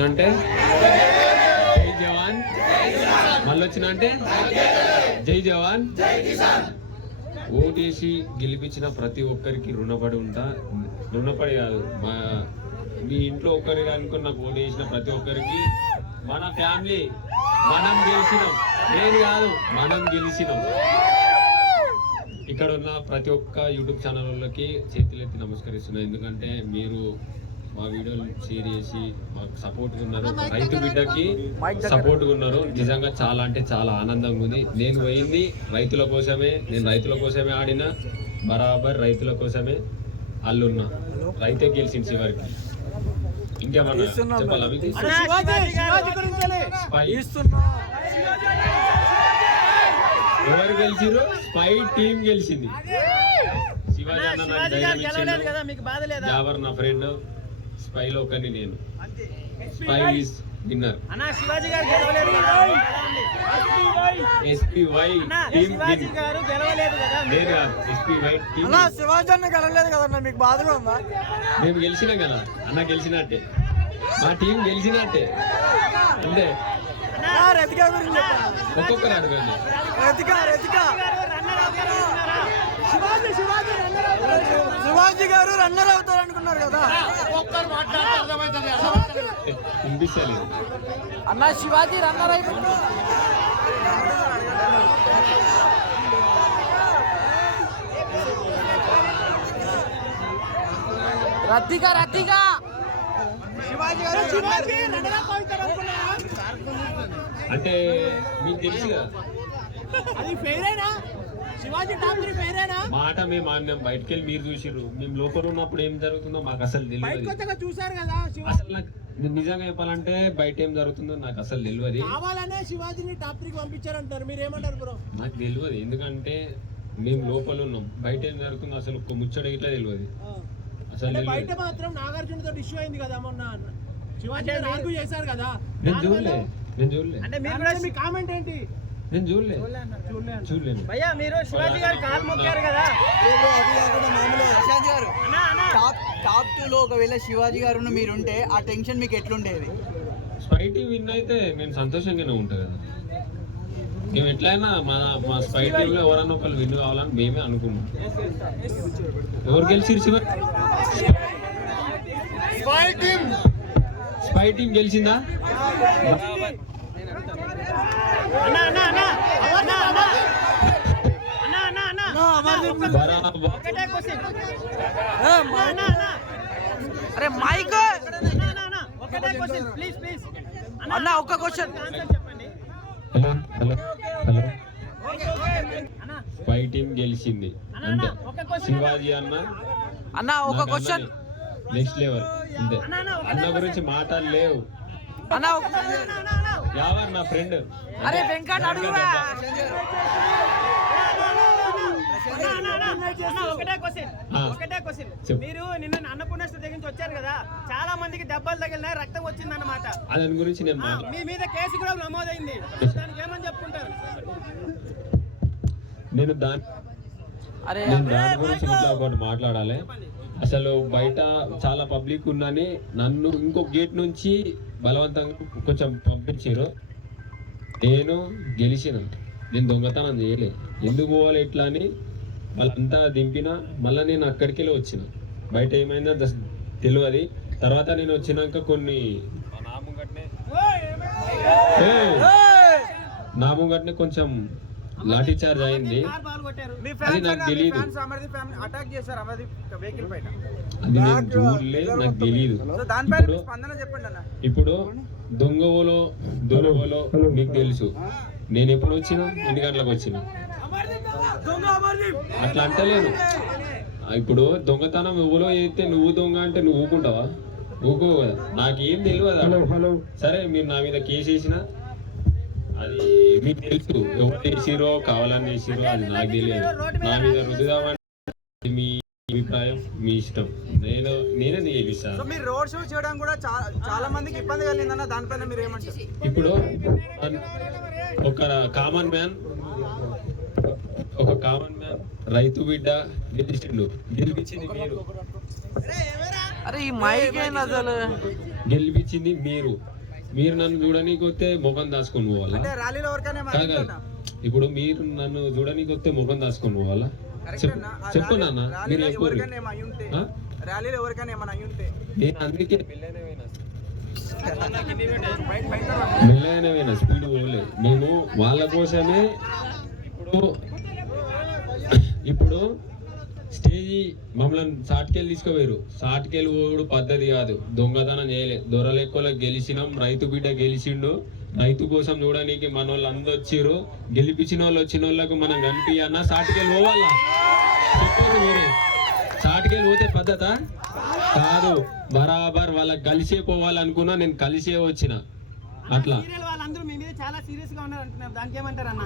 అంటే జై జవాన్, మళ్ళీ వచ్చిన అంటే జై జవాన్. ఓటేసి గెలిపించిన ప్రతి ఒక్కరికి రుణపడి ఉంటా. రుణపడి కాదు, మీ ఇంట్లో ఒక్కరికి అనుకుని నాకు ఓటు వేసిన ప్రతి ఒక్కరికి మన ఫ్యామిలీ మనం గెలిచినాం, నేను కాదు మనం గెలిచినాం. ఇక్కడ ఉన్న ప్రతి ఒక్క యూట్యూబ్ ఛానల్ వాళ్ళకి చేతులెత్తి నమస్కరిస్తున్నాను. ఎందుకంటే మీరు మా వీడియోలు షేర్ చేసి మాకు సపోర్ట్గా ఉన్నారు, రైతు బిడ్డకి సపోర్ట్గా ఉన్నారు. నిజంగా చాలా అంటే చాలా ఆనందంగా ఉంది. నేను పోయింది రైతుల కోసమే, నేను రైతుల కోసమే ఆడిన, బరాబర్ రైతుల కోసమే అల్లున్నా. రైతే గెలిచింది చివరికి. ఇంకేమన్నా చెప్పాలా మీకు? ఎవరు గెలిచిరు? స్పై టీం గెలిచింది. శివాజీ అన్న నాకు ధైర్యం ఇచ్చిండు. జావర్ నా ఫ్రెండ్, స్పైలో ఒకరిని నేను. Spy is winner. SPY team నేను కాదు, ఎస్పీవై టీం. శివాజీ అన్న గెలవలేదు కదన్నా, మీకు బాధగా ఉందా? మేము గెలిచినాం కదా అన్న, గెలిచినట్టే, మా టీం గెలిచినట్టే అంతే. ఒక్కొక్కరు అడగండి. శివాజీ గారు రన్నర్ అవుతారు అనుకున్నారు కదా వినిపించాలి అన్న. శివాజీ రన్నర్ అయిపోయింది. రద్దిగా శివాజీ గారు అంటే మీకు తెలుసు కదా, అది ఫెయిరేనా? శివాజీ టాప్ 3 ఫెయిరేనా? మాట మేము ఆడినాం, బయటకు వెళ్ళి మీరు చూసిర్రు. మేము లోపల ఉన్నప్పుడు ఏం జరుగుతుందో మాకు అసలు తెలియదు. చూసారు కదా, అసలు నాకు నిజంగా చెప్పాలంటే బయట ఏం జరుగుతుందో నాకు అసలు తెలియదు. కావాలనే శివాజీని టాప్ 3 పంపించారంటారు, మీరు ఏమంటారు బ్రో? నాకు తెలియదు, ఎందుకంటే మేము లోపల ఉన్నాం, బయట ఏం జరుగుతుందో అసలు ఒక్క ముచ్చట ఇట్లా తెలియదు. అసలు బయట మాత్రం నాగార్జున తోటి ఇష్యూ అయింది కదా మొన్న, శివాజీ ఆర్గ్యూ చేశారు కదా. నేను చూడలే అంటే మీరు కూడా మీ కామెంట్ ఏంటి? నేను చూడలేను భయ్యా, మీరు శివాజీ గారు కాలు మొక్కారు కదా. టాప్ 2 లో ఒకవేళ శివాజీ గారు మీరుంటే ఆ టెన్షన్ మీకు ఎట్లుండేది? స్పై టీం విన్ అయితే నేను సంతోషంగానే ఉంటుంది కదా. మేము ఎట్లయినా మా స్పై టీంలో ఎవరన్నా ఒకళ్ళు విన్ కావాలని మేమే అనుకున్నాం. ఎవరు గెలిచిరు? Spy team గెలిచిందా? అరే మైక్ అన్న, ఒక్క క్వశ్చన్. హలో స్పై టీం గెలిచింది అంటే శివాజీ అన్న ఒక క్వశ్చన్. నెక్స్ట్ లెవెల్ అంతే. అన్న గురించి మాటలు లేవు అన్న. యావర్ నా ఫ్రెండ్. అరే వెంకట్ అడుగురా. ఒకటే క్వశ్చన్. మీరు నిన్న అన్నపూర్ణేశ్వర దగ్గర నుంచి వచ్చారు కదా, చాలా మందికి దెబ్బలు తగిలినాయి, రక్తం వచ్చింది అన్నమాట. దాని గురించి మీ మీద కేసు కూడా నమోదైంది, దానికి ఏమని చెప్పుకుంటారు? నేను దాని గురించి ఇట్లా ఒకటి మాట్లాడాలి. అసలు బయట చాలా పబ్లిక్ ఉందని నన్ను ఇంకో గేట్ నుంచి బలవంతంగా కొంచెం పంపించారు. నేను గెలిచిన, నేను దొంగతనం చేయలే. ఎందుకు పోవాలి ఇట్లా అని వాళ్ళంతా దింపిన. మళ్ళీ నేను అక్కడికి వెళ్ళి వచ్చిన. బయట ఏమైందో తెలియదు. తర్వాత నేను వచ్చినాక కొన్ని నా ముంగట్నే కొంచెం లాఠీ చార్జ్ అయింది. అది నాకు తెలియదు, అది నేను చూడలే, నాకు తెలియదు. ఇప్పుడు దొంగలో మీకు తెలుసు. నేను ఎప్పుడు వచ్చినా 2 గంటలకు వచ్చిన. అట్లా అంటలేను. ఇప్పుడు దొంగతనం ఎవరో అయితే నువ్వు దొంగ అంటే నువ్వు ఊకుంటావా? ఊకో కదా. నాకేం తెలియదు. సరే మీరు నా మీద కేసు వేసినా అది మీకు తెలుసు. ఎవరు వేసిరో కావాలని వేసిరో అది నాకు తెలియదు. నా మీద రుద్దుదామని మీ అభిప్రాయం, మీ ఇష్టం. నేనే చేపిస్తాను. మీరు రోడ్ షో చేయడం కూడా చాలా మందికి ఇబ్బంది కలిగిందన్న, దానిపైన మీరు ఏమంటారు? ఇప్పుడు ఒక కామన్ మ్యాన్ రైతు బిడ్డ గెలిచిండు, గెలిపించింది మీరు. అరే ఈ మైక్ ఏంది అసలు? గెలిపించింది మీరు నన్ను చూడనీకి వస్తే ముఖం దాచుకొని పోవాలా అంటే ర్యాలీలో ఎవరికైనా కాదు కాదు. ఇప్పుడు మీరు నన్ను చూడనీకి వస్తే ముఖం దాచుకొని పోవాలా చెప్పు నాన్న మీరు చెప్పు ర్యాలీలో ఎవరికైనా ఏమైనా అయి ఉంటే నేను అందుకే మెల్లైన స్పీడ్ పోలే మేము వాళ్ళ కోసమే ఇప్పుడు స్టేజ్ మమ్మల్ని సాటికెళ్ళి తీసుకుపోయారు. సాటికెళ్ళి పోడు పద్ధతి కాదు, దొంగతనం చేయలే. దొరలెక్కలో గెలిచినాం, రైతు బిడ్డ గెలిచిండు. రైతు కోసం చూడడానికి మన వాళ్ళు అందరూ వచ్చిర్రు. గెలిపించిన వాళ్ళు వచ్చిన వాళ్ళకు మనం కనిపించన్నా సాటికెళ్ళి పోవాలా? చెప్పండి మీరే. సాటికెళ్ళి పోతే పద్ధత కాదు. బరాబర్ వాళ్ళకి కలిసే పోవాలనుకున్నా, నేను కలిసే వచ్చిన. అట్లా వాళ్ళందరూ మీ మీద చాలా సీరియస్ గా ఉన్నారు అంటున్నారు, దానికి ఏమంటారు అన్న?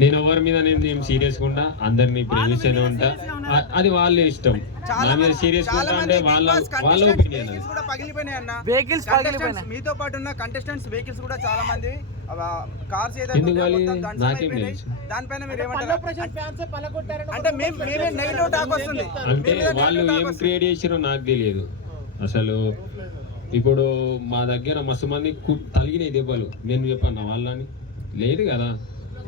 నేను ఎవరి మీద నేను సీరియస్ గా ఉంటా, అందరినీ ప్రేమిస్తూనే ఉంటా. అది వాళ్ళ ఇష్టం. నా మీద సీరియస్ గా ఉంటా అంటే వాళ్ళ ఒపీనియన్. వెహికల్స్ మీతో పాటు ఉన్న కంటెస్టెంట్స్ వెహికల్స్ కూడా చాలా మంది కార్స్ దానిపైన మీరు ఏమంటారు? అంటే మేమే నెగిటివ్ టాక్ వస్తుంది. అంటే వాళ్ళు ఏం క్రియేట్ చేసిరో నాకు తెలియదు అసలు. ఇప్పుడు మా దగ్గర మస్తు మంది తలిగినాయి దెబ్బలు. నేను చెప్పన్నా వాళ్ళని? లేదు కదా.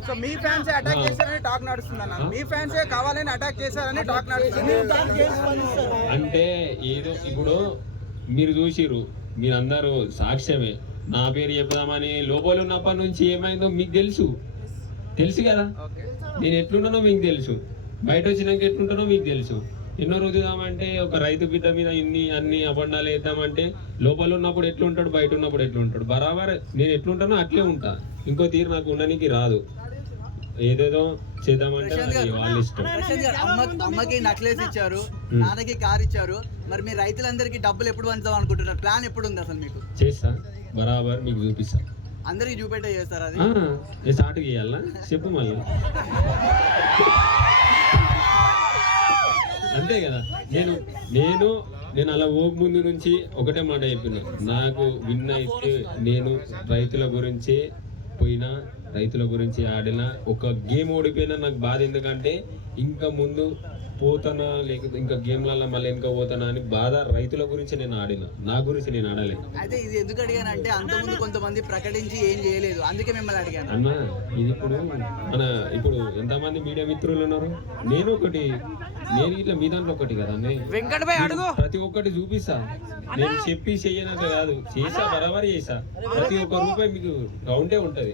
సో మీ ఫ్యాన్స్ అటాక్ చేశారని టాక్ నడుస్తుందన్న. మీ ఫ్యాన్స్ కావాలని అటాక్ చేశారని టాక్ నడుస్తుంది. అంటే ఏదో ఇప్పుడు మీరు చూసిర్రు, మీరందరూ సాక్ష్యమే. నా పేరు చెప్దామని లోపల ఉన్నప్పటి నుంచి ఏమైందో మీకు తెలుసు కదా. నేను ఎట్లున్నానో మీకు తెలుసు, బయట వచ్చినాక ఎట్లుంటానో మీకు తెలుసు. ఎన్నో రుద్దుదామంటే ఒక రైతు బిడ్డ మీద అన్ని అబండాలు వేద్దామంటే లోపల ఉన్నప్పుడు ఎట్లుంటాడు, బయట ఉన్నప్పుడు ఎట్లుంటాడు. బరాబర్ నేను ఎట్లుంటానో అట్లే ఉంటా. ఇంకో తీరు నాకు ఉండడానికి రాదు. ఏదేదో చేద్దామంటే వాళ్ళ ఇష్టం. అమ్మకి నక్లెస్ ఇచ్చారు, నాన్నకి కార్ ఇచ్చారు. మరి మీ రైతులందరికీ డబ్బులు ఎప్పుడు పంచుదాం అనుకుంటున్నారు? ప్లాన్ ఎప్పుడు ఉంది అసలు మీకు? చేస్తా, బరాబర్ మీకు చూపిస్తా. అందరికి చూపెట్టే చేస్తారు. అది స్టార్ట్ చేయాలా చెప్పు మళ్ళీ. అంతే కదా. నేను అలా ఓ ముందు నుంచి ఒకటే మాట చెప్పిన, నాకు విన్ అయితే నేను రైతుల గురించి పోయినా, రైతుల గురించి ఆడినా. ఒక గేమ్ ఓడిపోయినా నాకు బాధ. ఎందుకంటే ఇంకా ముందు పోతానా, లేకపోతే ఇంకా గేమ్లలో మళ్ళీ ఇంకా పోతానా అని బాధ. రైతుల గురించి నేను ఆడినా, నా గురించి నేను ఆడలేదు. అయితే ఇది ఎందుకు అడిగానంటే అంతకుముందు కొంతమంది ప్రకటించి ఏం చేయలేదు, అందుకే మిమ్మల్ని అడిగాను అన్న. ఇది ఇప్పుడు ఎంతమంది మీడియా మిత్రులు ఉన్నారు. నేను ఇట్లా మీ దాంట్లో ఒకటి కదా. ప్రతి ఒక్కటి చూపిస్తా. నేను చెప్పి చెయ్యనంత కాదు, చేసా, బరాబర్ చేసా. ప్రతి ఒక్క రూపాయి మీకు రౌండే ఉంటది.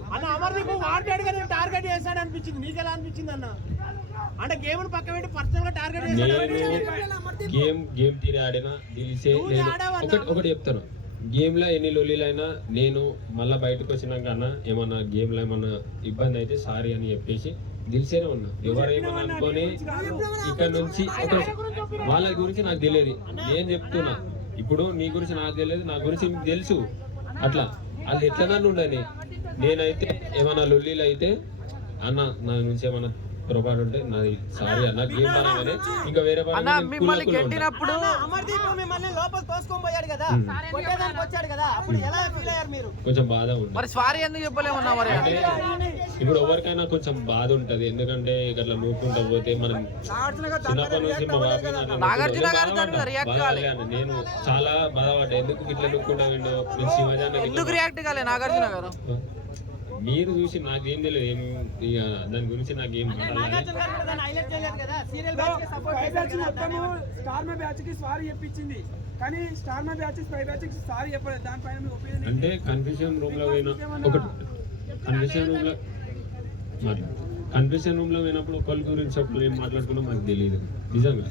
టార్గెట్ చేశాడు అనిపించింది, మీకు ఎలా అనిపించింది అన్న? అంటే గేమ్ పక్క పెట్టి పర్సనల్ గా టార్గెట్ గేమ్ తీరి ఆడినా గెలిచే. ఒకటి చెప్తాను, గేమ్ లో ఎన్ని లొల్లీలైనా నేను మళ్ళీ బయటకు వచ్చినాక అన్న ఏమన్నా గేమ్ లో ఏమన్నా ఇబ్బంది అయితే సారీ అని చెప్పేసి గెలిచేనే ఉన్నా. ఎవరేమన్నా అనుకొని ఇక్కడ నుంచి వాళ్ళ గురించి నాకు తెలియదు. నేను చెప్తున్నా, ఇప్పుడు నీ గురించి నాకు తెలియదు, నా గురించి మీకు తెలుసు. అట్లా వాళ్ళు ఎట్లా ఉండని. నేనైతే ఏమన్నా లొల్లీలు అయితే అన్న నా నుంచి ఏమన్నా పొరపాటు ఉంటే నాది సారీ అన్న. గేమ్ పరంగానే ఇంకా వేరే మిమ్మల్ని గెట్టినప్పుడు కొంచెం బాధ ఉంటుంది. మరి సారీ ఎందుకు చెప్పలేమన్నా? మరి ఇప్పుడు ఎవరికైనా కొంచెం బాధ ఉంటది. ఎందుకంటే ఇట్లా నూకుంటా పోతే మనం చిన్నప్పటి నుంచి మా బాబు నేను చాలా బాధపడ్డా. ఎందుకు ఇట్లా నూకుంటా విండో నేను శివాజీ రియాక్ట్ కాలే నాగార్జున గారు. మీరు చూసి నాకేం తెలియదు, ఏం ఇక దాని గురించి నాకేం అంటే కన్ఫ్యూజన్ రూమ్ లో కన్ఫ్యూజన్ రూమ్ లో పోయినప్పుడు ఒకరి గురించి ఒకరు ఏం మాట్లాడుకున్నా మాకు తెలియదు నిజంగా.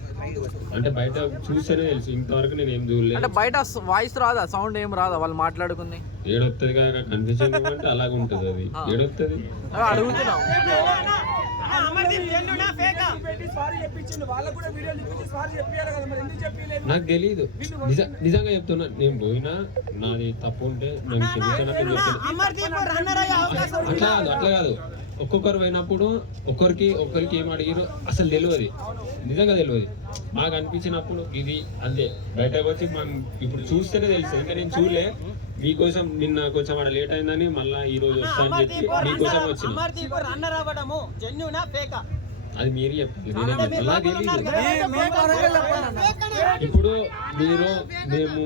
అంటే బయట చూస్తేనే తెలుసు, ఇంతవరకు నేను ఏం చూడలేదు. అంటే బయట వాయిస్ రాదా, సౌండ్ ఏం రాదా వాళ్ళు మాట్లాడుకుంది? ఏడొస్తుంది కాక కన్ఫ్యూజన్ రూమ్ అంటే అలాగ ఉంటది. అది ఏడొస్తుంది అడుగుతున్నాం. నాకు తెలియదు, నిజంగా చెప్తున్నా. నేను పోయినా నాది తప్పు ఉంటే నాకు చెబుతున్నా. అట్లా కాదు. ఒక్కొక్కరు పోయినప్పుడు ఒకరికి ఏం అడిగారు అసలు తెలియదు, నిజంగా తెలియదు. మాకు అనిపించినప్పుడు ఇది అంతే. బయటకు వచ్చి మనం ఇప్పుడు చూస్తేనే తెలుసు. ఇంకా నేను చూడలే, మీకోసం నిన్న కొంచెం ఆడ లేట్ అయిందని మళ్ళీ ఈ రోజు వస్తా అని చెప్పి మీకోసం వచ్చిన. అది మీరు చెప్పాలి, ఇప్పుడు మేము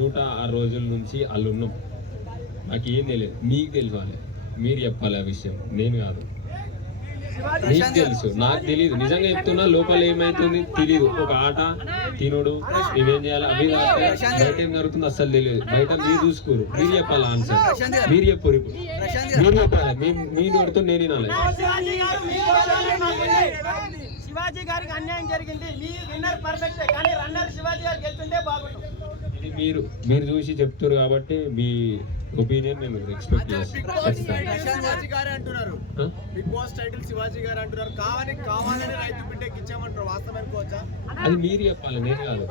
106 రోజుల నుంచి వాళ్ళు ఉన్నాం. నాకు ఏం తెలియదు, మీకు తెలియాలి, మీరు చెప్పాలి ఆ విషయం, నేను కాదు. మీకు తెలుసు, నాకు తెలియదు. నిజంగా చెప్తున్నా, లోపల ఏమైతుంది తెలియదు. ఒక ఆట తినుడు, ఇవేం చేయాలి అవి కాకపోతే బయట ఏం జరుగుతుంది అస్సలు తెలియదు. బయట మీరు చూసుకోరు, మీరు చెప్పాలి ఆన్సర్, మీరు చెప్పరు. ఇప్పుడు మీరు చెప్పాలి, మీ నోటితో నేను వినాలి. శివాజీ గారికి అన్యాయం జరిగింది, మీ విన్నర్ పర్ఫెక్ట్, కానీ రన్నర్ శివాజీ గారు గెలుస్తుంటే బాగుంటుంది. ఇది మీరు చూసి చెప్తారు కాబట్టి మీ ఒపీనియన్ నేను ఎక్స్పెక్ట్ చేస్తాను. శివాజీ గారే అంటున్నారు, బిగ్ బాస్ టైటిల్ శివాజీ గారు అంటున్నారు. కావాలని రైతు బిడ్డకి ఇచ్చామంటారు, వాస్తవం అనుకోవచ్చా? అది మీరు చెప్పాలి, నేను కాదు.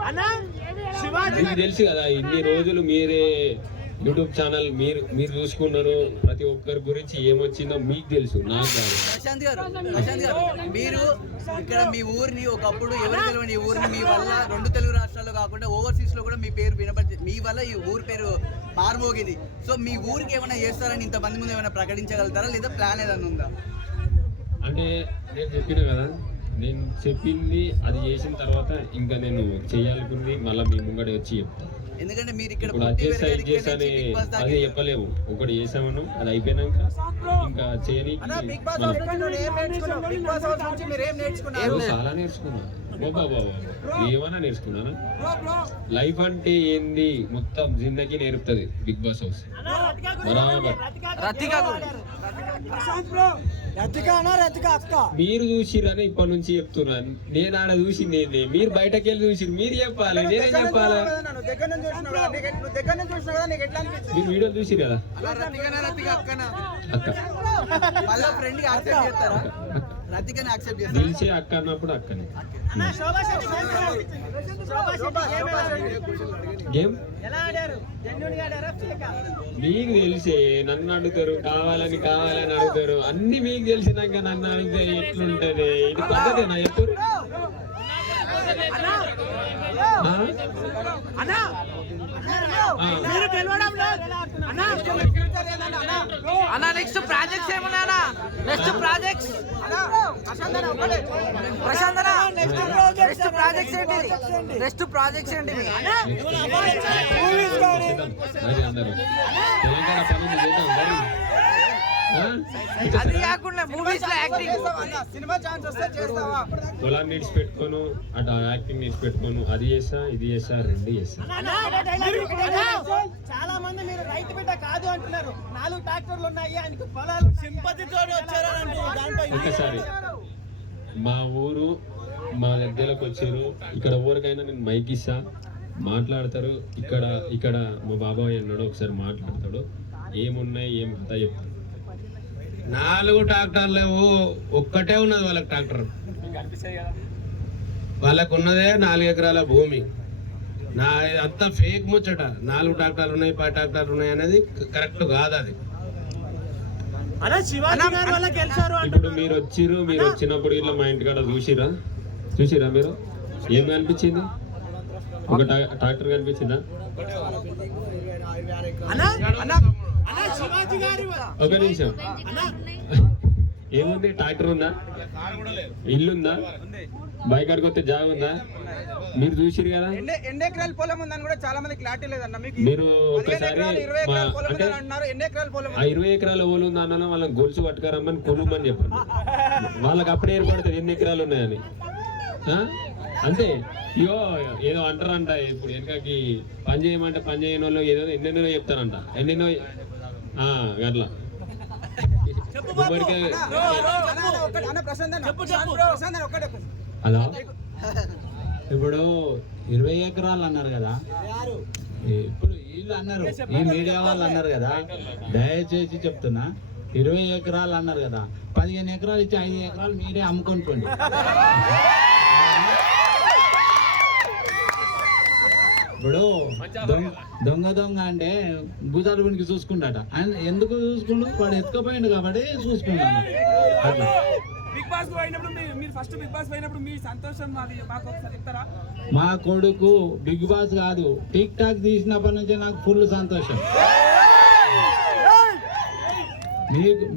శివాజీ మీకు తెలుసు కదా, ఇన్ని రోజులు మీరే యూట్యూబ్ ఛానల్ మీరు చూసుకున్నారు. ప్రతి ఒక్కరి గురించి ఏమొచ్చిందో మీకు తెలుసు, నాకు కాదు. ప్రశాంత్ గారు మీరు ఇక్కడ మీ ఊరిని ఒకప్పుడు ఎవరు తెలియని ఈ ఊరిని మీ వల్ల 2 తెలుగు రాష్ట్రాల్లో కాకుండా ఓవర్సీస్ లో కూడా మీ పేరు వినపడి, మీ వల్ల ఈ ఊరి పేరు మారుమోగింది. సో మీ ఊరికి ఏమైనా చేస్తారని ఇంతమంది ముందు ఏమైనా ప్రకటించగలుగుతారా, లేదా ప్లాన్ ఏదైనా ఉందా? అంటే నేను చెప్పిన కదా, నేను చెప్పింది అది చేసిన తర్వాత ఇంకా నేను చేయాలనుకుంది మళ్ళీ మీ ముంగడ వచ్చి చెప్తాను. ఎందుకంటే మీరు ఇక్కడ ఇప్పుడు అది చేస్తా ఇది చేస్తా అని అది చెప్పలేము. ఒకటి చేసామను, అది అయిపోయినాక ఇంకా చేయని చాలా నేర్చుకున్నా. బాబా ఏమన్నా నేర్చుకున్నానా? లైఫ్ అంటే ఏంది మొత్తం జిందగీ నేర్పుతుంది బిగ్ బాస్ హౌస్. బరాబర్ మీరు చూసిరని ఇప్పటి నుంచి చెప్తున్నాను. నేను ఆడ చూసింది ఏంది, మీరు బయటకు వెళ్ళి చూసిరు, మీరు చెప్పాలి, నేనేం చెప్పాలి? మీరు వీడియో చూసిరు కదా అక్క, తెలిసే అక్క అన్నప్పుడు అక్కనే గేమ్ మీకు తెలిసే. నన్ను అడుగుతారు, కావాలని అడుగుతారు, అన్ని మీకు తెలిసినాక నన్ను అడిగితే ఎట్లుంటది? ఇది పద్ధతేనా? ఎప్పుడు అన్నా నెక్స్ట్ ప్రాజెక్ట్స్ ఏమన్నా? నెక్స్ట్ ప్రాజెక్ట్స్ ప్రశాంత్ అన్న, నెక్స్ట్ ప్రాజెక్ట్స్ ఏంటి? నెక్స్ట్ ప్రాజెక్ట్స్ ఏంటి? మరి అందరూ తెలంగాణ పనులు చేద్దాం మరి. అది కాకుండా మూవీస్ లో యాక్టింగ్, సినిమా ఛాన్స్ వస్తే చేస్తావా? పొలాన్ని ఇడిచి పెట్టుకోను, అటు యాక్టింగ్ ఇడిచి పెట్టుకోను, అది చేస్తా ఇది చేస్తా, 2 చేస్తా. చాలా మంది మీరు రైతు బిడ్డ కాదు అంటున్నారు. 4 ట్రాక్టర్లు ఉన్నాయి, ఆయనకు పొలాలు. సింపతితో ఒకసారి మా ఊరు మా దగ్గరకు వచ్చారు, ఇక్కడ ఊరికైనా నేను మైక్ ఇస్తా, మాట్లాడతారు. ఇక్కడ మా బాబాయ్ అన్నాడు, ఒకసారి మాట్లాడతాడు, ఏమున్నాయి ఏం కథ చెప్తాడు. 4 ట్రాక్టర్లు లేవు, ఒక్కటే ఉన్నది వాళ్ళకి ట్రాక్టర్. వాళ్ళకు ఉన్నదే 4 ఎకరాల భూమి. అంతా ఫేక్ ముచ్చట. 4 ట్రాక్టర్లు ఉన్నాయి, 10 ట్రాక్టర్లు ఉన్నాయి అనేది కరెక్ట్ కాదు. అది ఇప్పుడు మీరు వచ్చినప్పుడు ఇట్లా మా ఇంటికాడ చూసిరా మీరు? ఏం కనిపించింది? ఒక ట్రాక్టర్ కనిపించిందా? ఒక నిమిషం, ఏముంది? ట్రాక్టర్ ఉందా? ఇల్లుందా? బైక్ అడిగితే జాగ ఉందా? మీరు చూసిరు కదా. ఎన్ని ఎకరాల పొలం ఉందని కూడా చాలా మంది క్లారిటీ లేదన్న. మీరు ఒకసారి అంటే 20 ఎకరాల ఓలు ఉందా అన్న, వాళ్ళకి గొలుసు పట్టుకరమ్మని కొనుమ్మని చెప్పండి. వాళ్ళకి అప్పుడే ఏర్పడుతుంది ఎన్ని ఎకరాలు ఉన్నాయని. అంతే. ఇయో ఏదో అంటారంట, ఇప్పుడు వెనకకి పని చేయమంటే పని చేయని వాళ్ళు ఏదో ఎన్నెన్నో చెప్తారంట, ఎన్నెన్నో అట్లా. హలో, ఇప్పుడు 20 ఎకరాలు అన్నారు కదా, ఇప్పుడు వీళ్ళు అన్నారు, ఈ మీడియా వాళ్ళు అన్నారు కదా, దయచేసి చెప్తున్నా, 20 ఎకరాలు అన్నారు కదా, 15 ఎకరాలు ఇచ్చి 5 ఎకరాలు మీరే అమ్ముకుంటుంది. ఇప్పుడు దొంగ అంటే భూతాలు వెనికి చూసుకుంటాట. ఆయన ఎందుకు చూసుకుంటూ? వాడు ఎత్తుకపోయిండు కాబట్టి చూసుకున్నాను. అట్లా మా కొడుకు బిగ్ బాస్ కాదు, టిక్ టాక్ తీసినప్పటి నుంచి నాకు ఫుల్ సంతోషం.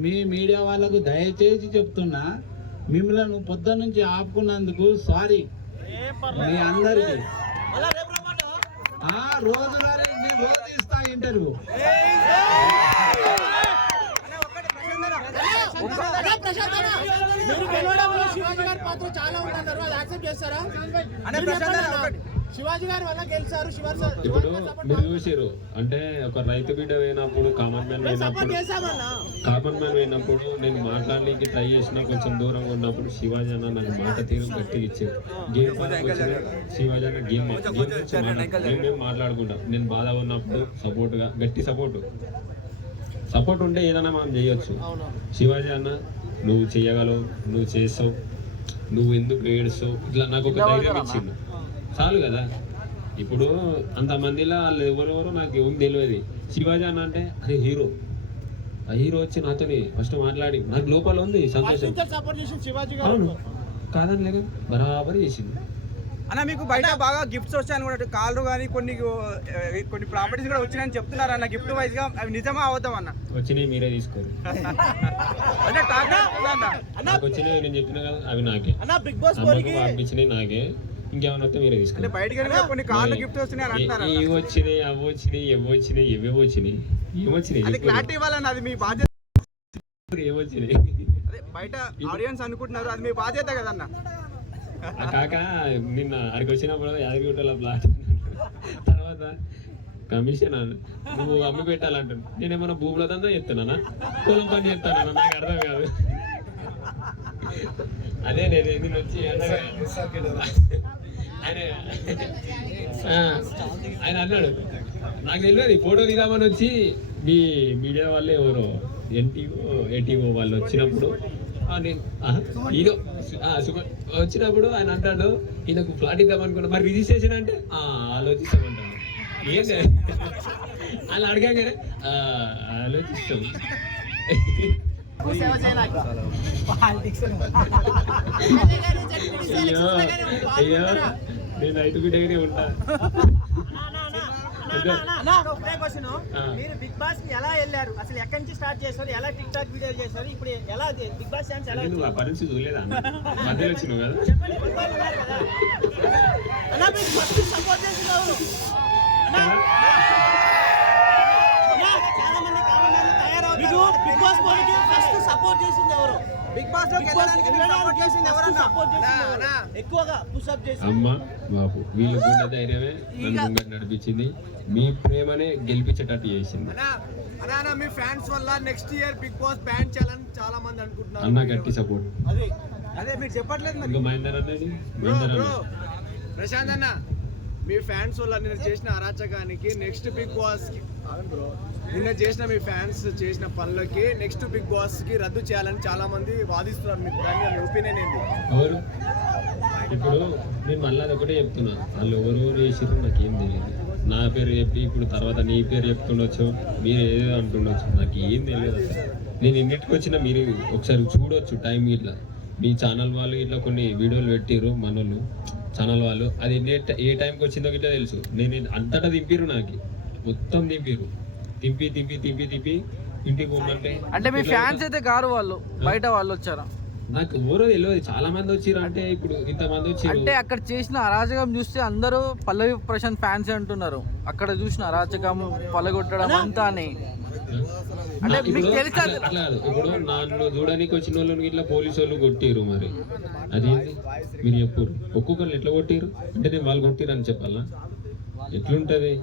మీ మీడియా వాళ్ళకు దయచేసి చెప్తున్నా, మిమ్మల్ని పొద్దున్న నుంచి ఆపుకున్నందుకు సారీ. మీ అందరికి రోజువారీ ఇంటర్వ్యూ. మీరు గెలవడంలో శివాజీ గారి పాత్ర చాలా ఉందన్నారు, అది యాక్సెప్ట్ చేస్తారా? శివాజీ గారి వల్ల గెలిచారు. ఇప్పుడు మీరు చూసారు అంటే ఒక రైతు బిడ్డ పోయినప్పుడు కామన్ మ్యాన్ పోయినప్పుడు నేను మాట్లాడడానికి ట్రై చేసిన కొంచెం దూరంగా ఉన్నప్పుడు శివాజీ అన్న నాకు మాట తీరు గట్టిగా ఇచ్చారు. గేమ్ శివాజీ అన్న గేమ్ మేము మాట్లాడుకుంటాం. నేను బాధ ఉన్నప్పుడు సపోర్ట్గా గట్టి సపోర్ట్ ఉంటే ఏదైనా మనం చేయొచ్చు. శివాజీ అన్న నువ్వు చేయగలవు, నువ్వు చేస్తావు, నువ్వు ఎందుకు ఏడుస్తావు, ఇట్లా నాకు ఒక ధైర్యం ఇచ్చిండు. చాలు కదా. ఇప్పుడు అంతమందిలో వాళ్ళు ఎవరెవరో నాకు ఏం తెలియదు. శివాజీ అన్న అంటే అదే హీరో. ఆ హీరో వచ్చి నాతోని ఫస్ట్ మాట్లాడి నాకు లోపల ఉంది సంతోషం. అవును కాదని లేక బరాబర్ చేసింది. అన్న మీకు బయట బాగా గిఫ్ట్స్ వచ్చాయని కూడా కాళ్ళు కానీ కొన్ని ప్రాపర్టీస్ కూడా వచ్చినాయని చెప్తున్నారు అన్న. గిఫ్ట్ వైజ్ గా అవి నిజమా అవుతాం అన్న? వచ్చినాయి మీరే తీసుకోరు. అంటే నాకు వచ్చినాయి నేను చెప్పిన కదా అవి నాకే. బిగ్ బాస్ పంపించినాయి నాకే. ఇంకేమైనా వస్తే మీరే తీసుకోండి. బయటకి కొన్ని కార్లు గిఫ్ట్ వచ్చినాయి అంటారు. ఇవి వచ్చినాయి, అవి వచ్చినాయి, ఇవి వచ్చినాయి, ఇవేవో వచ్చినాయి, ఏమొచ్చినాయి క్లారిటీ ఇవ్వాలన్న, అది మీ బాధ్యత. ఏమొచ్చినాయి బయట ఆడియన్స్ అనుకుంటున్నారు, అది మీ బాధ్యత కదన్న. కాక నిన్న అక్కడికి వచ్చినప్పుడు యాదగిరిగుట్టలో ప్లాట్ తర్వాత కమిషన్ నువ్వు అమ్మి పెట్టాలంటాను. నేనేమన్నా భూముల దందా చెప్తున్నానా, పొలం పని చెప్తానా? నాకు అర్థం కాదు. అదే నేను వచ్చి ఆయన అన్నాడు నాకు తెలియదు ఫోటో దిగామని వచ్చి మీ మీడియా వాళ్ళే ఎవరో ఎన్టీఓ వాళ్ళు వచ్చినప్పుడు హీరో వచ్చినప్పుడు ఆయన అంటాడు ఈయనకు ఫ్లాట్ ఇద్దామనుకున్నా, మరి రిజిస్ట్రేషన్ అంటే ఆలోచిస్తామంటాడు. ఏం అలా అడగానే ఆలోచిస్తాం. అయ్యో నేను రైతు బిడ్డగానే ఉంటా. మీరు బిగ్ బాస్ కి ఎలా వెళ్ళారు, అసలు ఎక్కడి నుంచి స్టార్ట్ చేశారు, ఎలా టిక్ టాక్ వీడియోలు చేశారు, ఇప్పుడు ఎలా బిగ్ బాస్ ఛాన్స్ ఎలా? నువ్వు ఆ పరిస్థితి చూడలేదా మధ్యలో వచ్చినావు కదా. సపోర్ట్ చేసింది ఎవరు? బిగ్ బాస్ ఫస్ట్ సపోర్ట్ చేసింది ఎవరు? బిగ్ బాస్ లో సపోర్ట్ చేసింది ఎవరన్నా? ఎక్కువగా పుషప్ చేసి అమ్మ బాబు వీళ్ళు గుండె ధైర్యమే నన్ను ముంగట నడిపించింది. మీ ప్రేమనే గెలిపించేటట్టు చేసింది. అన్నా మీ ఫ్యాన్స్ వల్ల next year Bigg Boss ban చేయాలని చాలా మంది అనుకుంటున్నారు. అన్న గట్టి సపోర్ట్. అదే మీరు చెప్పట్లేదు మరి. ఇంకా మహేందర్ అనేది ప్రశాంత్ అన్న మీ ఫ్యాన్స్ వల్ల నిన్న చేసిన అరాచకానికి నెక్స్ట్ బిగ్ బాస్ కి నిన్న చేసిన మీ ఫ్యాన్స్ చేసిన పనులకి నెక్స్ట్ బిగ్ బాస్ కి రద్దు చేయాలని చాలా మంది వాదిస్తున్నారు. మీకు దాని మీ ఒపీనియన్ ఏంటి? ఎవరు ఇప్పుడు నేను మళ్ళీ ఒకటే చెప్తున్నా, వాళ్ళు ఎవరెవరు చేసిర్రు నాకేం తెలియదు. నా పేరు చెప్పి ఇప్పుడు తర్వాత నీ పేరు చెప్తుండొచ్చు, మీరు ఏదో అంటుండొచ్చు, నాకు ఏం తెలియదు అసలు. నేను ఎన్నిటికి వచ్చినా మీరు ఒకసారి చూడొచ్చు టైం ఇట్లా. మీ ఛానల్ వాళ్ళు ఇట్లా కొన్ని వీడియోలు పెట్టిర్రు మనోళ్ళు ఛానల్ వాళ్ళు, అది ఏ టైంకి వచ్చిందో ఇట్లా తెలుసు. నేను అంతటా దింపిర్రు, నాకు మొత్తం దింపిర్రు. తింపి ఇంటికి పోమంటే అంటే మీ ఫ్యాన్స్ అయితే కారు, వాళ్ళు బయట వాళ్ళు వచ్చారా? నాకు ఎవరో తెలియదు. చాలా మంది వచ్చిర్రు. అంటే ఇప్పుడు ఇంతమంది వచ్చారు అంటే అక్కడ చేసిన అరాచకం చూస్తే అందరూ పల్లవి ప్రశాంత్ ఫ్యాన్స్ అంటున్నారు. అక్కడ చూసిన అరాచకం పల్లగొట్టడం అంతా అని. అంటే మీకు తెలుసా? అట్లా కాదు. ఇప్పుడు నన్ను చూడడానికి వచ్చిన వాళ్ళు ఇట్లా పోలీసు వాళ్ళు కొట్టిరు. మరి అదేంటి మీరు చెప్పు, ఒక్కొక్కరు ఎట్లా కొట్టిరు అంటే నేను వాళ్ళు కొట్టిరు అని చెప్పాలా? ఎట్లుంటది?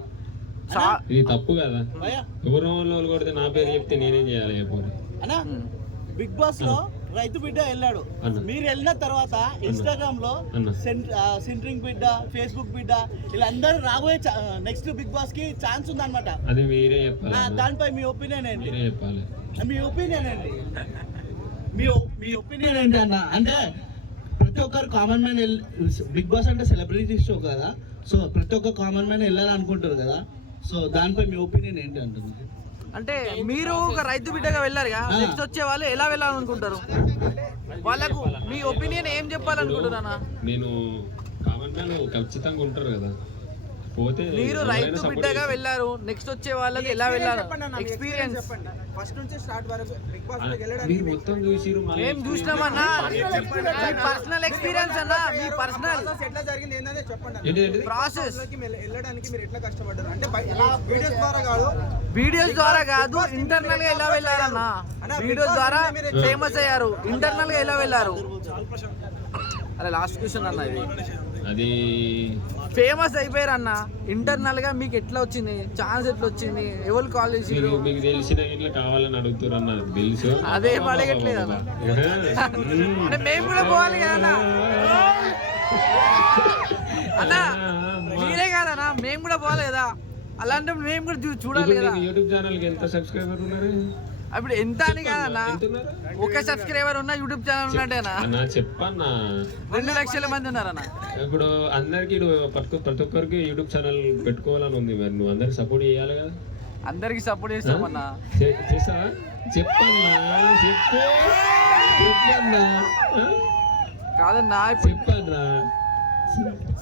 ఇది తప్పు కదా. ఎవరో వాళ్ళు కొడితే నా పేరు చెప్తే నేనేం చేయాలి చెప్పు. బిగ్ బాస్ లో రైతు బిడ్డ వెళ్ళాడు, మీరు వెళ్ళిన తర్వాత ఇన్స్టాగ్రామ్ లో సెంట్రింగ్ బిడ్డ, ఫేస్బుక్ బిడ్డ వీళ్ళందరూ రాబోయే నెక్స్ట్ బిగ్ బాస్ కి ఛాన్స్ ఉందన్నమాట. అదే మీరే చెప్పాలి. దానిపై మీ ఒపీనియన్ ఏంటి? మీరే చెప్పాలి. మీ ఒపీనియన్ ఏంటి? మీ ఒపీనియన్ ఏంటి అన్న? అంటే ప్రతి ఒక్కరు కామన్ మ్యాన్ బిగ్ బాస్ అంటే సెలబ్రిటీ షో కదా, సో ప్రతి ఒక్క కామన్ మ్యాన్ వెళ్ళాలనుకుంటారు కదా, సో దానిపై మీ ఒపీనియన్ ఏంటి అంటున్నారు? అంటే మీరు ఒక రైతు బిడ్డగా వెళ్ళారు కదా, నెక్స్ట్ వచ్చే వాళ్ళు ఎలా వెళ్ళాలనుకుంటారు? వాళ్ళకు మీ ఒపీనియన్ ఏం చెప్పాలనుకుంటున్నా? నేను కామన్ మ్యాన్ ఖచ్చితంగా ఉంటారు కదా, పోతే మీరు ఎవరైనా రైతు support బిడ్డగా చేస్తారు. వెళ్ళారు, నెక్స్ట్ వచ్చే వాళ్ళకి ఎలా వెళ్ళారు ఎక్స్పీరియన్స్ ఫస్ట్ నుంచి స్టార్ట్ వరకు బిగ్ బాస్ మీరు మొత్తం చూసిరు మళ్ళీ మేము చూసినామన్నా, పర్సనల్ ఎక్స్పీరియన్స్ అన్నా, మీ పర్సనల్ ఎట్లా జరిగింది ఏంటంటే చెప్పండి ఏంటి ప్రాసెస్. వెళ్ళడానికి మీరు ఎట్లా కష్టపడ్డారు అంటే వీడియోస్ ద్వారా కాదు వీడియోస్ ద్వారా కాదు, ఇంటర్నల్ గా ఎలా వెళ్ళారన్నా? వీడియోస్ ద్వారా ఫేమస్ అయ్యారు, ఇంటర్నల్ గా ఎలా వెళ్ళారు? అరే లాస్ట్ క్వశ్చన్ అన్న, ఇది అది ఫేమస్ అయిపోయారు అన్న, ఇంటర్నల్ గా మీకు ఎట్లా వచ్చింది, ఛాన్స్ ఎట్లా వచ్చింది, ఎవరు కాల్ చేసి? మీకు తెలిసిన ఇట్లా కావాలని అడుగుతారు అన్న, తెలుసు అదేం అడగట్లేదు అన్న, అంటే మేము కూడా పోవాలి కదా అన్న, మీరే కాదన్నా మేము కూడా పోవాలి కదా, అలాంటి మేము కూడా చూడాలి కదా. యూట్యూబ్ ఛానల్ కి ఎంత సబ్స్క్రైబర్ ఉన్నారు? అప్పుడు ఎంత అని కాదన్నా, ఒక సబ్స్క్రైబర్ ఉన్న యూట్యూబ్ ఛానల్ ఉన్నట్టేనా? అన్న చెప్పన్నా, 2 లక్షల మంది ఉన్నారన్న. ఇప్పుడు అందరికి ప్రతి ఒక్కరికి యూట్యూబ్ ఛానల్ పెట్టుకోవాలని ఉంది, మరి నువ్వు అందరికి సపోర్ట్ చేయాలి కదా. అందరికి సపోర్ట్ చేస్తామన్నా. చేస్తావా? చెప్పన్నా, చెప్పన్నా కాదన్నా, ఇప్పుడు చెప్పన్నా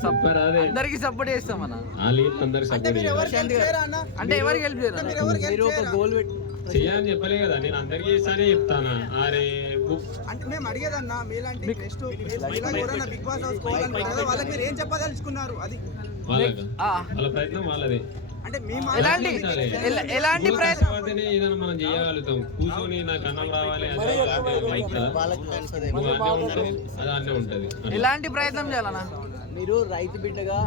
చెప్పరా? అదే అందరికి సపోర్ట్ చేస్తామన్నా. వాళ్ళు అందరికి సపోర్ట్ అంటే ఎవరికి హెల్ప్ చేయరు? మీరు ఒక గోల్ పెట్టి చెయ్యాలని చెప్పలే కదా, నేను అందరికి చేస్తానే చెప్తానా. అరే అంటే మేము అడిగేదన్నా మీలాంటి నెక్స్ట్ ఎవరైనా బిగ్ బాస్ హౌస్ పోవాలనుకుంటారు కదా, వాళ్ళకి మీరు ఏం చెప్పదలుచుకున్నారు? అది వాళ్ళ ప్రయత్నం వాళ్ళదే. అంటే మీ ఎలాంటి ప్రయత్నం? కష్టపడితేనే ఏదైనా మనం చేయగలుగుతాం. కూర్చొని నాకు అన్నం రావాలి అది అన్నీ ఉంటది. ఎలాంటి ప్రయత్నం చేయాలన్నా? మీరు రైతు బిడ్డగా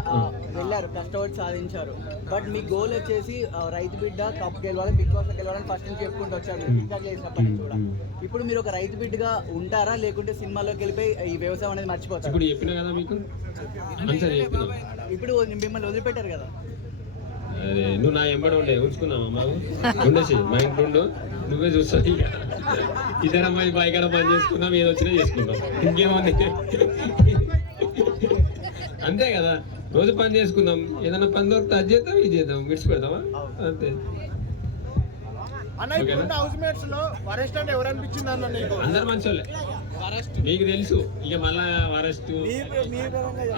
వెళ్ళారు, కష్టపడి సాధించారు. బట్ మీ గోల్ వచ్చేసి రైతు బిడ్డ కప్ గెలవాలి, బిగ్ బాస్ గెలవాలని ఫస్ట్ నుంచి చెప్పుకుంటూ వచ్చారు టిక్టాక్ చేసినప్పటి నుంచి కూడా. ఇప్పుడు మీరు ఒక రైతు బిడ్డగా ఉంటారా, లేకుంటే సినిమాలోకి వెళ్ళిపోయి ఈ వ్యవసాయం అనేది మర్చిపోతారు? ఇప్పుడు చెప్పినా కదా మీకు ఆన్సర్ చెప్పినా. ఇప్పుడు మిమ్మల్ని వదిలిపెట్టారు కదా. అదే నువ్వు నా ఎంబడి ఉండే ఉంచుకున్నావా? మాకు ఉండేసి మా ఇంట్లో ఉండు, నువ్వే చూస్తావు. ఇక ఇద్దరు అమ్మాయి బాయికాడ పని చేసుకున్నాం, ఏదో వచ్చినా చేసుకున్నాం, ఇంకేముంది. అంతే కదా, రోజు పని చేసుకుందాం, ఏదైనా పని దొరికితే అది చేద్దాం, ఇది చేద్దాం, విడిచిపెడతామా? అంతే. హౌస్ మేట్స్ లో వరెస్ట్ అంటే ఎవరు అనిపించింది అన్న నీకు? అందరు మంచోళ్ళే, నీకు తెలుసు. ఇక మళ్ళా వరస్ట్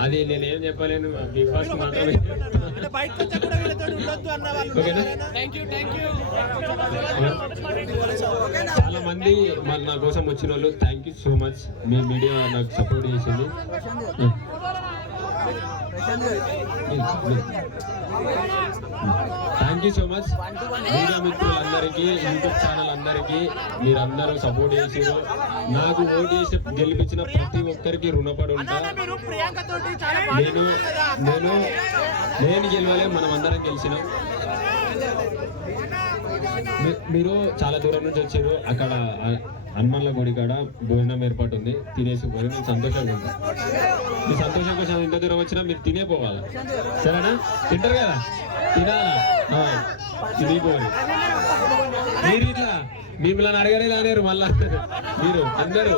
అది నేనేం చెప్పలేను, బిగ్ బాస్ మాత్రమే. ఓకేనా? చాలా మంది నా కోసం వచ్చిన వాళ్ళు thank you so much. Me media నాకు సపోర్ట్ చేసింది. Thank you so much. Media మిత్రులందరికీ, యూట్యూబ్ ఛానల్ అందరికీ మీరందరూ సపోర్ట్ చేసారు. నాకు ఓటు చేసి గెలిపించిన ప్రతి ఒక్కరికి రుణపడి ఉంటా. నేను గెలవాలి, మనం అందరం గెలిచినాం. మీరు చాలా దూరం నుంచి వచ్చారు. అక్కడ హనుమాన్ల గుడి కాడ భోజనం ఏర్పాటు ఉంది, తినేసి పోయి నేను సంతోషంగా ఉంటా. మీ సంతోషం కోసం ఇంత దూరం వచ్చినా మీరు తినే పోవాలి, సరేనా? తింటారు కదా, తినాలా, తినిపోవాలి. మీరు ఇట్లా మిమ్మల్ని అడగనే రానేరు మళ్ళా. మీరు అందరూ